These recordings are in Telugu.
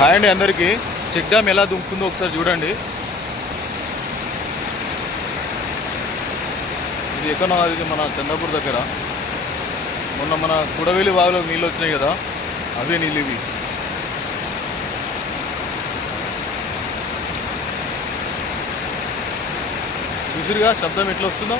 హాయ్ అండి అందరికీ. చెక్ డ్యామ్ ఎలా దుంకుందో ఒకసారి చూడండి. ఇది ఎక్కడో ఇది మన చంద్రపూర్ దగ్గర. మొన్న మన కుడవేలి వాగులో నీళ్ళు వచ్చినాయి కదా, అవే నీళ్ళు ఇవి. చూసిరుగా శబ్దం ఎట్లా వస్తుందో.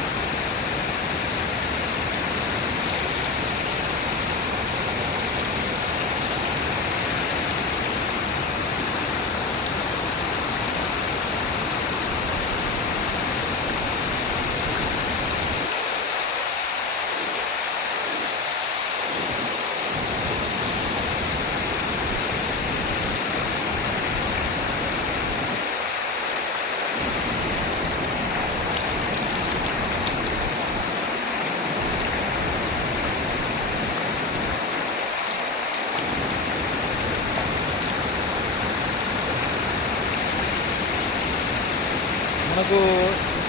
మనకు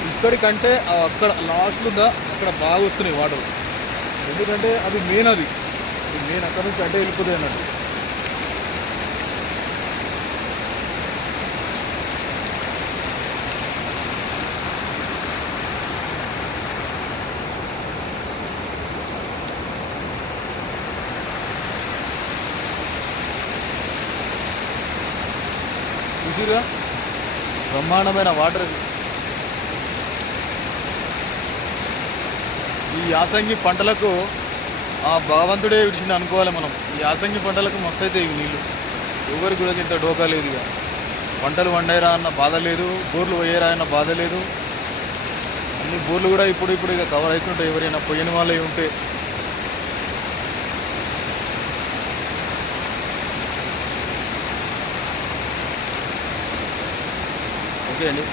ఇక్కడికంటే అక్కడ లాస్ట్ ఉందా అక్కడ బాగా వస్తున్నాయి వాటర్. ఎందుకంటే అది మెయిన్, అది మెయిన్ అక్కడ నుంచి అంటే వెళ్ళిపోతాయి అన్నట్టు. చూసిరుగా బ్రహ్మాండమైన వాటర్ ఇది. ఈ యాసంగి పంటలకు ఆ భగవంతుడే విడిచింది అనుకోవాలి మనం. ఈ యాసంగి పంటలకు మస్తు అయితే ఇవి నీళ్ళు. ఎవరికి కూడా ఇంత డోకా లేదు. ఇక పంటలు వండేరా అన్న బాధ లేదు, బోర్లు పోయేరా అన్న బాధ లేదు. అన్ని బోర్లు కూడా ఇప్పుడు ఇక కవర్ అవుతుంటాయి ఎవరైనా పోయిన వాళ్ళే ఉంటే. ఓకే అండి.